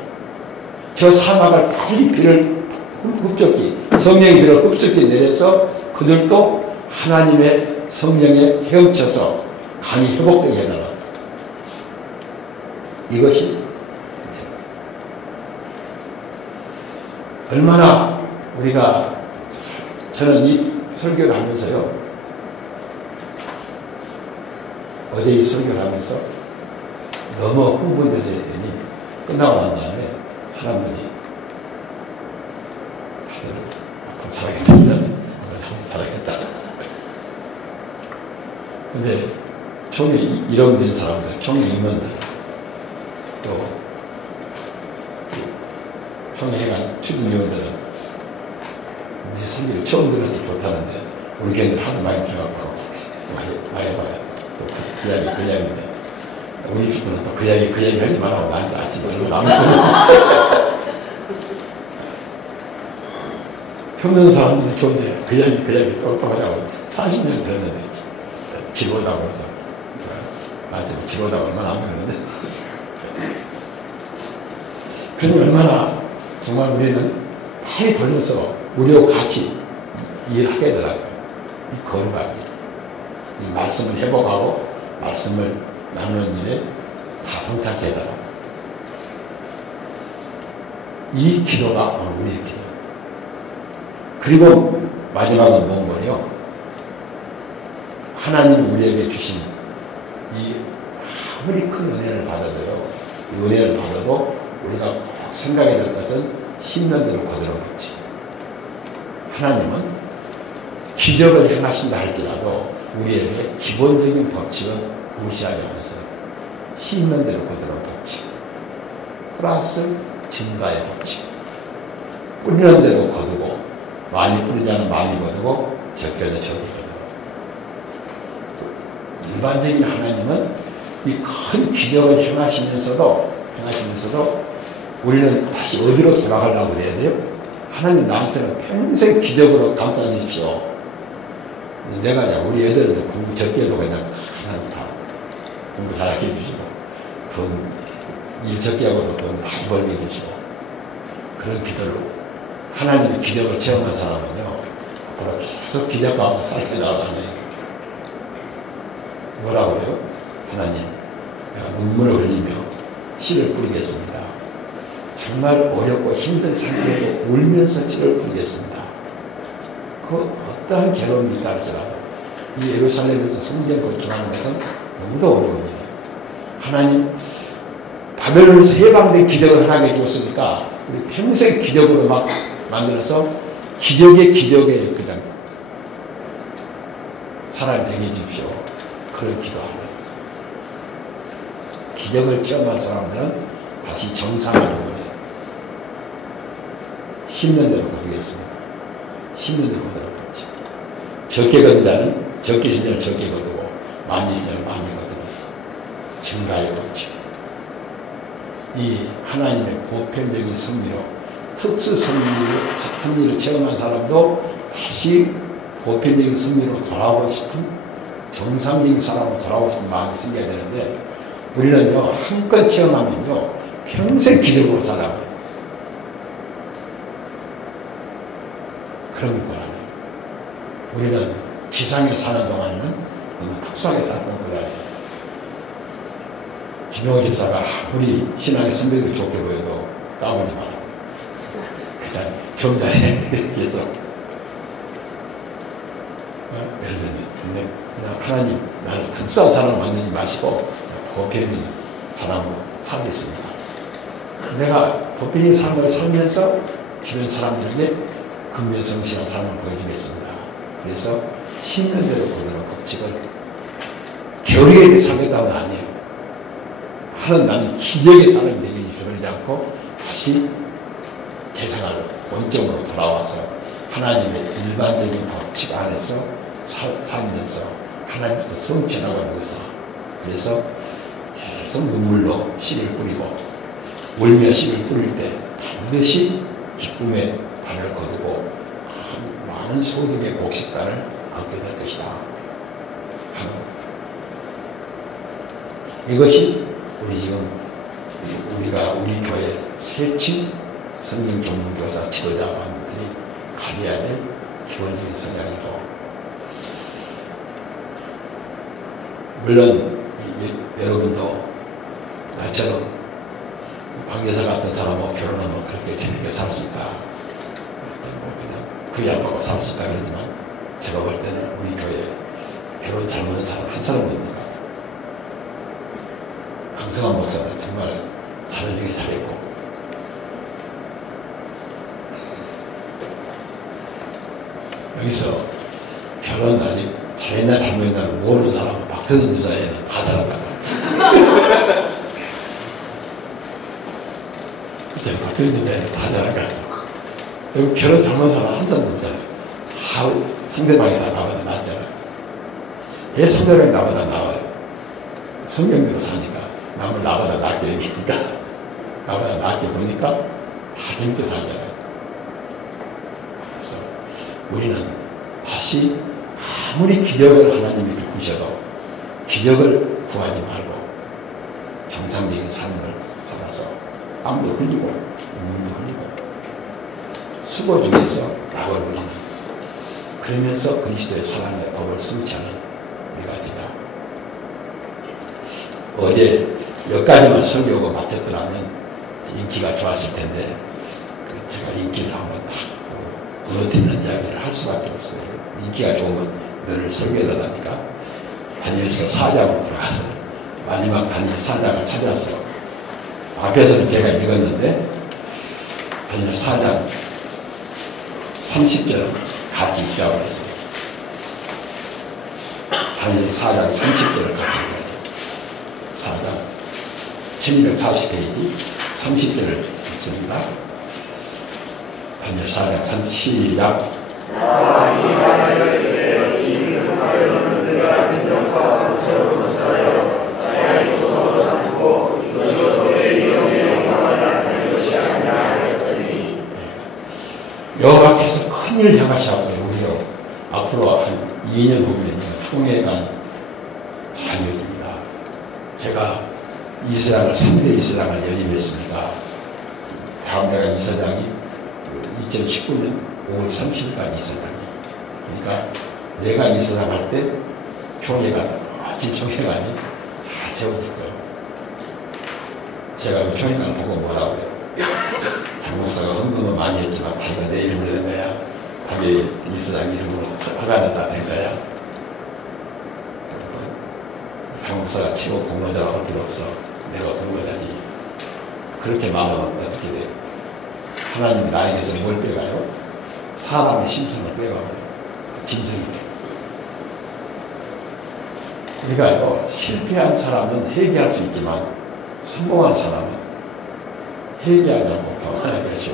저 사막을 빨리 비를 흡족히 성령의 비를 흡족히 내려서 그들도 하나님의 성령에 헤엄쳐서 강이 회복되게 해달라. 이것이 얼마나 우리가 저는 이 설교를 하면서요. 어제 이 설교를 하면서 너무 흥분돼서 했더니 끝나고 난 다음에 사람들이 다들 앞으로 잘하겠다. 잘하겠다. 근데 총회 이름 된 사람들, 총회 임원들 또 총회가 출입 위원들은 내 설교를 처음 들어서 좋다는데 우리 교회들 하도 많이 들어갖고 많이 해봐요. 또 그 이야기인데 우리 집은 또 그 이야기 하지 말라고 나한테 아침에 얼마나 안 평균 사람들은 좋은데 그 이야기 또 하자고 40년 들었는데 지루하다고 해서 나한테 지루하다고 얼마나 안 그러는데 그러니 얼마나 정말 우리는 많이 돌려서 우리하고 같이 일하게 되더라고요. 이 거룩하게 이 말씀을 회복하고 말씀을 나누는 일에 다 동참하게 되더라고요. 이 기도가 오늘 우리의 기도. 그리고 마지막은 뭔 거예요? 하나님이 우리에게 주신 이 아무리 큰 은혜를 받아도요, 이 은혜를 받아도 우리가 꼭 생각해야 될 것은 10년 대로 거들어 놓지. 하나님은 기적을 행하신다 할지라도 우리에게 기본적인 법칙은 무시하지 않아서 10년 대로 거들어 법칙 플러스 증가의 법칙. 뿌리는 대로 거두고 많이 뿌리지 않으면 많이 거두고 적게는 적게 거두고. 일반적인 하나님은 이 큰 기적을 행하시면서도 우리는 다시 어디로 돌아가려고 해야 돼요? 하나님 나한테는 평생 기적으로 감싸 주십시오. 내가 우리 애들은 공부 적게 해도 그냥 하나님 다 공부 잘하게 해주시고 일 적게 하고도 돈 많이 벌게 해주시고 그런 기도로 하나님의 기적을 체험한 사람은요 앞으로 계속 기적 가운데 살게 나가네요. 뭐라고 그래요? 하나님 내가 눈물을 흘리며 씨를 뿌리겠습니다. 정말 어렵고 힘든 상태에도 울면서 씨를 뿌리겠습니다. 그 어떠한 괴로움이 있다 할지라도 이 예루살렘에서 성전 건축하는 것은 너무도 어려운 일이에요. 하나님 바벨론에서 해방된 기적을 하나님께 해줬으니까 우리 평생 기적으로 막 만들어서 기적에 그냥 사람이 되게 해주십시오. 그런 기도하고 기적을 체험한 사람들은 다시 정상화를 원해요. 10년 대로 거두겠습니다. 10년 대로 거두겠지. 적게 거둔 자는 적게 신전을 적게 거두고 많이 신전을 많이 거두고 증가의 법칙. 이 하나님의 보편적인 섭리로 특수 섭리를 체험한 사람도 다시 보편적인 섭리로 돌아오고 싶은 정상적인 사람으로 돌아오고 싶은 마음이 생겨야 되는데 우리는요 한껏 체험하면요 평생 기적으로 살아가요. 그런 거 아니에요. 우리는 지상에 사는 동안에는 너무 특수하게 사는 거예요. 김용호 집사가 우리 신앙의 선배들이 좋게 보여도 까불지 말아요. 그냥 점잖게 계속 예를 들면 그냥 하나님 나를 특수한 사람을 만들지 마시고 보편적인 사람으로 살겠습니다. 내가 보편적인 삶을 살면서 주변 사람들에게 근면성실한 삶을 보여주겠습니다. 그래서 10년대로 보는 법칙을 겨루게 살겠다는 건 아니에요. 하는 나는 기적의 사람이 되게 해주지 않고 다시 재생활 원점으로 돌아와서 하나님의 일반적인 법칙 안에서 살면서 하나님께서 성취하는 것을 그래서 계속 눈물로 씨를 뿌리고 울며 씨를 뿌릴 때 반드시 기쁨의 달을 거두고 많은 소득의 곡식단을 얻게 될 것이다 하는 이것이 우리 지금 우리 교회 세층 성경 전문교사 지도자반들이 가져야 될 기본적인 성향이고, 물론 여러분도 나처럼 박여사 같은 사람하고 결혼하면 그렇게 재밌게 살 수 있다, 그냥 그 양반하고 살 수 있다 그러지만, 제가 볼 때는 우리 교회 결혼 잘못한 사람 한 사람도 없는 것 같아요. 강성환 목사는 정말 잘해주기 잘했고, 여기서 결혼 아직 잘했나 잘못했나 모르는 사람은 박태선 주사에는 다 잘한 것 같아요. 그쵸? 박태선 주사에는 다 잘한 것 같아요. 여기 결혼 잘못한 사람 한 사람도 없잖아요. 상대방이 다 나보다 낫잖아요. 왜 상대방이 나보다 나와요? 성경대로 사니까. 남을 나보다 낫게 여기니까, 나보다 낫게 보니까 다 재밌게 살잖아요. 그래서 우리는 다시 아무리 기적을 하나님이 베푸셔도 기적을 구하지 말고 정상적인 삶을 살아서 땀도 흘리고 눈물도 흘리고 수고 중에서 낙을 누리는, 그러면서 그리스도의 사랑의 법을 성취하는 우리가 되다. 어제 몇 가지만 설교하고 마쳤더라면 인기가 좋았을 텐데, 제가 인기를 한번 딱 무너뜨리는 이야기를 할 수밖에 없어요. 인기가 좋으면 늘 설교해달라니까 다니엘서 4장으로 들어가서 마지막 다니엘 4장을 찾아서, 앞에서는 제가 읽었는데 다니엘 4장 30절은 같이 읽자고 했어요. 다니엘 4장 30절을 같이 읽어요. 4장 1240페이지 30절을 읽습니다. 다니엘 4장 시작. 여호와께서 큰일을 행하시고 우리요 앞으로 한 2년 후면 총회가 잘 이어집니다. 제가 이사장을 3대 이사장을 연임했으니까 다음 내가 이사장이 2019년 5월 30일까지 이사장이, 그러니까 내가 이사장 할 때 총회가 멋진 총회관이 잘 세워질 거예요. 제가 그 총회관을 보고 뭐라고 해요? 장 목사가 헌금은 많이 했지만 다 이거 내 이름으로 된 거야. 자기 이사장 이름으로 화가 났다 된 거야. 장 목사가 최고 공로자라고 할 필요 없어. 내가 공로자지. 그렇게 말하면 어떻게 돼요? 하나님 나에게서 뭘 빼가요? 사람의 심성을 빼가요. 짐승이 돼요. 우리가요, 실패한 사람은 회개할 수 있지만 성공한 사람은 회개하지 않고 평안하게 하시오.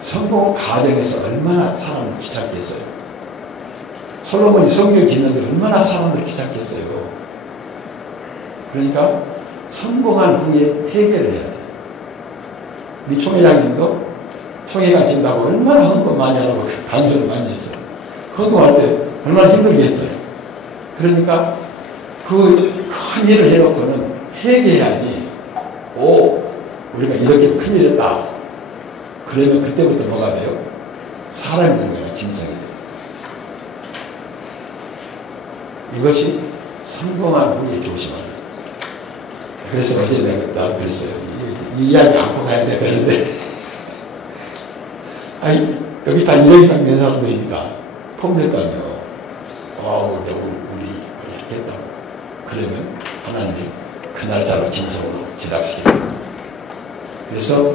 성공 과정에서 얼마나 사람을 귀찮게 했어요. 솔로몬이 성벽 짓는데 얼마나 사람을 귀찮게 했어요. 그러니까 성공한 후에 회개를 해야 돼요. 우리 총회장님도 총회가 진다고 얼마나 헌금 많이 하라고 강조를 많이 했어요. 헌금할 때 얼마나 힘들게 했어요. 그러니까 그 큰 일을 해놓고는 회개해야지. 우리가 이렇게 큰일 했다. 그러면 그때부터 뭐가 돼요? 사람이 되는 거예요. 짐승이 돼요. 이것이 성공한 후에 조심하는 거예요. 그래서 어제 내가 그랬어요. 이 이야기 안고 가야 되는데 아니 여기 다 1억 이상 된 사람들이니까 폼될 거 아니에요. 우리 이렇게 했다고. 그러면 하나님 그 날짜로 진성으로 지납시킵니다. 그래서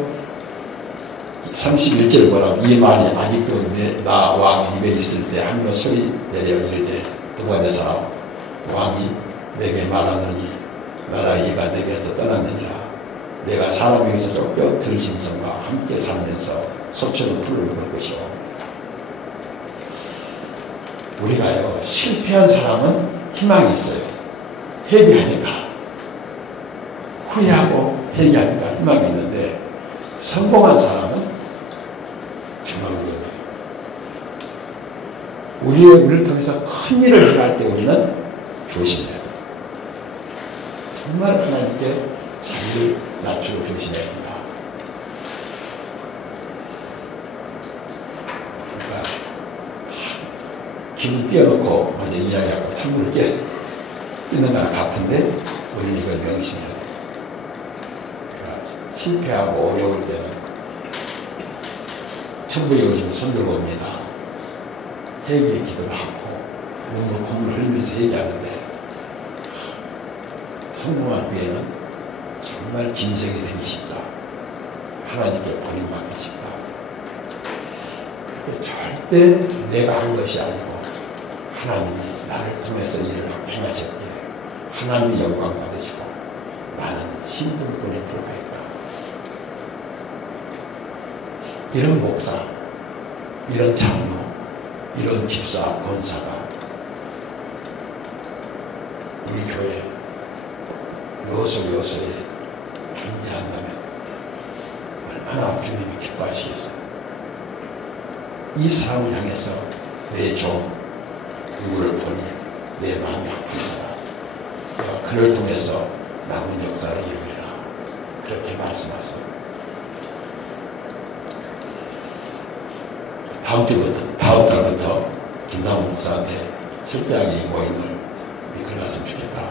31절 뭐라고, 이 말이 아직도 나 왕 입에 있을 때 한번 소리 내려 이르되 느부갓네살 왕이 내게 말하느니 나라 이가 내게서 떠났느니라. 내가 사람에게서 쫓겨 들짐승과 함께 살면서 소처럼 풀을 먹을 것이오. 우리가요, 실패한 사람은 희망이 있어요. 회개하니까. 후회하고 회개하니까 희망이 있는데, 성공한 사람은 우리를 통해서 큰 일을 행할 때 우리는 조심해야 돼요. 정말 하나님께 자기를 낮추고 조심해야 된다. 그러니까 기분 띄워놓고 먼저 이야기하고 탕물을 끼는 거랑 같은데 우리는 이걸 명심해야 돼요. 그러니까 실패하고 어려울 때는 천부의 의심 손들고 옵니다. 회개의 기도를 하고 눈물 콧물 흘리면서 얘기하는데 성공한 후에는 정말 짐승이 되기 쉽다. 하나님께 버림받기 쉽다. 절대 내가 한 것이 아니고 하나님이 나를 통해서 일을 행하셨기에 하나님이 영광 받으시고 나는 신분권에 들어가 있다. 이런 목사, 이런 장로, 이런 집사, 권사가 우리 교회 요소요소에 존재한다면 얼마나 주님이 기뻐하시겠어요. 이 사람을 향해서 내 종 누구를 보니 내 마음이 아픕니다. 내가 그를 통해서 남은 역사를 이루리라. 그렇게 말씀하세요. 다음 달부터 김상훈 목사한테 철저하게 이 모임을 이끌어갔으면 좋겠다.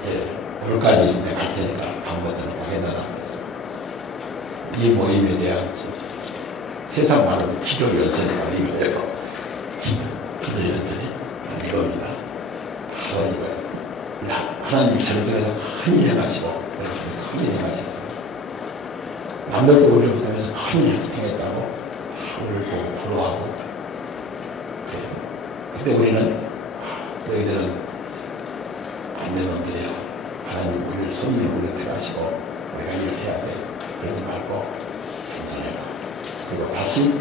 이제 오늘까지 내가 할 테니까 다음부터는 확인하라 그랬어. 이 모임에 대한 세상 말로 기도 연설이라고 이거예요. 기도 연설이 이겁니다. 바로 이거예요. 하나님 저를 통해서 큰 일 행하시고 내가 큰 일 행하셨어요. 남들도 우리를 통해서 큰 일 행했다고 다 우리를 보고 부러워하고 그래요. 그때 우리는 너희들은 안 된 놈들이야. 하나님 우리를 성령 우리를 택하시고 우리가 일을 해야 돼. 그러지 말고 겸손해라. 그리고 다시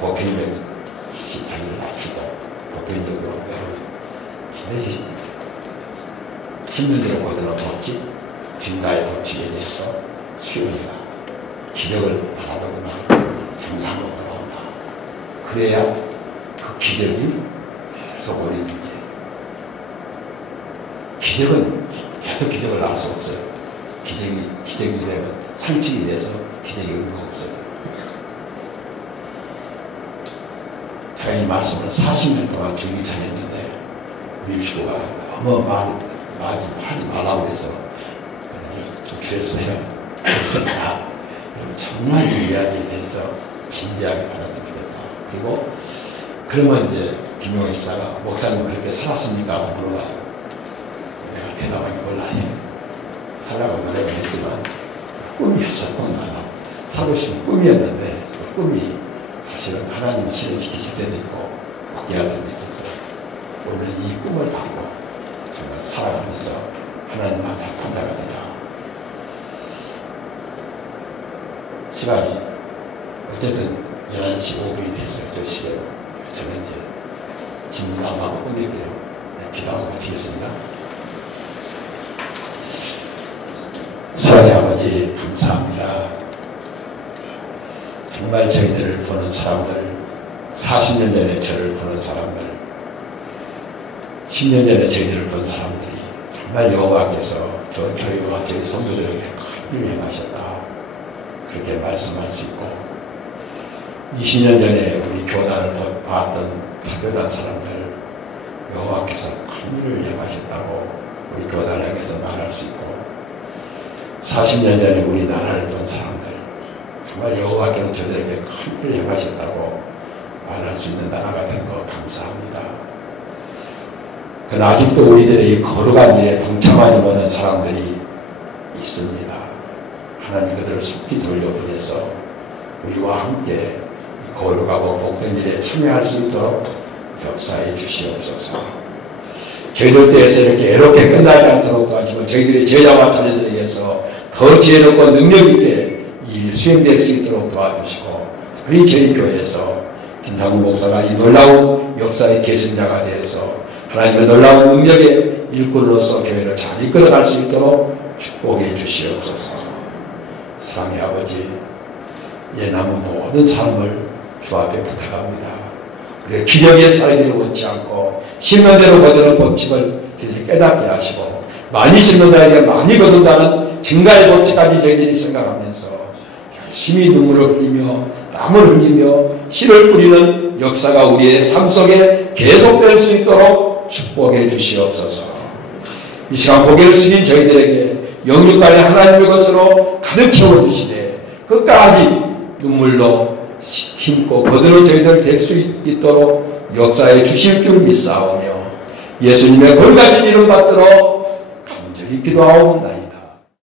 복귀인적인 다시 자기를 낮추고 복귀인적으로 반드시 10년대로 거들어 법칙, 뒷가의 법칙에 대해서 수용이다. 기력을 바라보지만 정상으로 돌아온다. 그래야 그 기력이 계속 오리는 게 기력은 계속 기력을 낳을 수 없어요. 기력이 되면 상칙이 돼서 기력이 의미가 없어요. 제가 이 말씀을 40년 동안 줄기차게 했는데 우리 식구가 너무 하지 말라고 해서 좀 줄였어요. 그랬으니까 정말 이 이야기에 대해서 진지하게 받았으면 좋겠다. 그리고 그러면 이제 김용호 집사가 목사님 그렇게 살았습니까? 하고 물어봐요. 내가 대답하기 몰라요. 살라고 노력을 했지만 꿈이었어. 꿈 나도 살고 싶은 꿈이었는데 그 꿈이 사실은 하나님이 실현시키실 때도 있고 막대할 때도 있었어요. 오늘 이 꿈을 받고 정말 살아가면서 하나님 앞에 합한 자가 되라. 시간이 어쨌든 11시 5분이 됐어요. 저 시계로. 저는 이제 진담하고 끝낼게요. 기도하고 마치겠습니다. 사랑의 아버지 감사합니다. 정말 저희들을 보는 사람들, 40년 전에 저를 보는 사람들, 10년 전에 저희들을 본 사람들이 정말 여호와께서 저 교회와 저희 성도들에게 큰 일을 행하셨다. 그렇게 말씀할 수 있고 20년 전에 우리 교단을 봤던 타교단 사람들 여호와께서 큰 일을 행하셨다고 우리 교단을 향해서 말할 수 있고 40년 전에 우리나라를 본 사람들 정말 여호와께서 저들에게 큰 일을 행하셨다고 말할 수 있는 나라가 된 거 감사합니다. 그러나 아직도 우리들의 이 거룩한 일에 동참하지 못한 사람들이 있습니다. 하나님 그들을 속히 돌려보내서 우리와 함께 거룩하고 복된 일에 참여할 수 있도록 역사해 주시옵소서. 저희들 때에서 이렇게 애롭게 끝나지 않도록 도와주고 저희들의 제자와 자녀들에 의해서 더 지혜롭고 능력있게 이 일이 수행될 수 있도록 도와주시고 그리 저희 교회에서 김상훈 목사가 이 놀라운 역사의 계승자가 되어서 하나님의 놀라운 능력의 일꾼으로서 교회를 잘 이끌어갈 수 있도록 축복해 주시옵소서. 사랑의 아버지, 예 남은 모든 삶을 주 앞에 부탁합니다. 기력에 살기를 원치 않고 심는 대로 거두는 법칙을 저희들이 깨닫게 하시고 많이 심는다 이게 많이 거둔다는 증가의 법칙까지 저희들이 생각하면서 열심히 눈물을 흘리며 땀을 흘리며 씨를 뿌리는 역사가 우리의 삶 속에 계속될 수 있도록 축복해 주시옵소서. 이 시간 고개를 숙인 저희들에게 영육간에 하나님의 것으로 가득 채워주시되 끝까지 눈물로 힘고 거두는 저희들 될 수 있도록 역사해 주실 줄 믿사오며 예수님의 거룩하신 이름 받들어 간절히 기도하옵나이다.